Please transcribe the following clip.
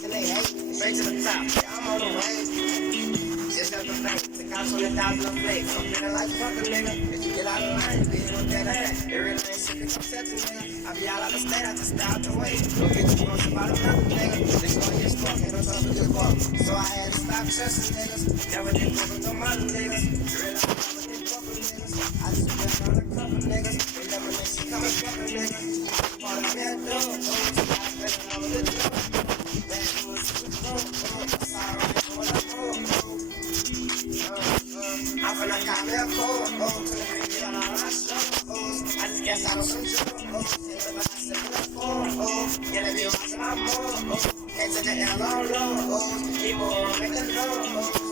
And they hate straight to the top. Yeah, I'm on the way. Just up the bank. The cops on 1,000 flakes. I'm feeling like fuck a nigga. If you get out of line, be with that ass. It really ain't shit to concept a nigga. I be all out of state, I just stay out the way. Go get you close about another nigga. This one is fuck, ain't no trust with your fuck. So I had to stop trusting niggas. Never did fuck with them other niggas. Really, I never did fuck with niggas. I just been on a couple niggas. Remember when she come and fuck a nigga. All the bad dogs, I spent it all with the drugs. I'm finna cop me a cold, to the baby on all my shows. I just guess I know some jokes. But I said in the phone, yeah, they be watching my moves. Can't take the L on low, people make a low.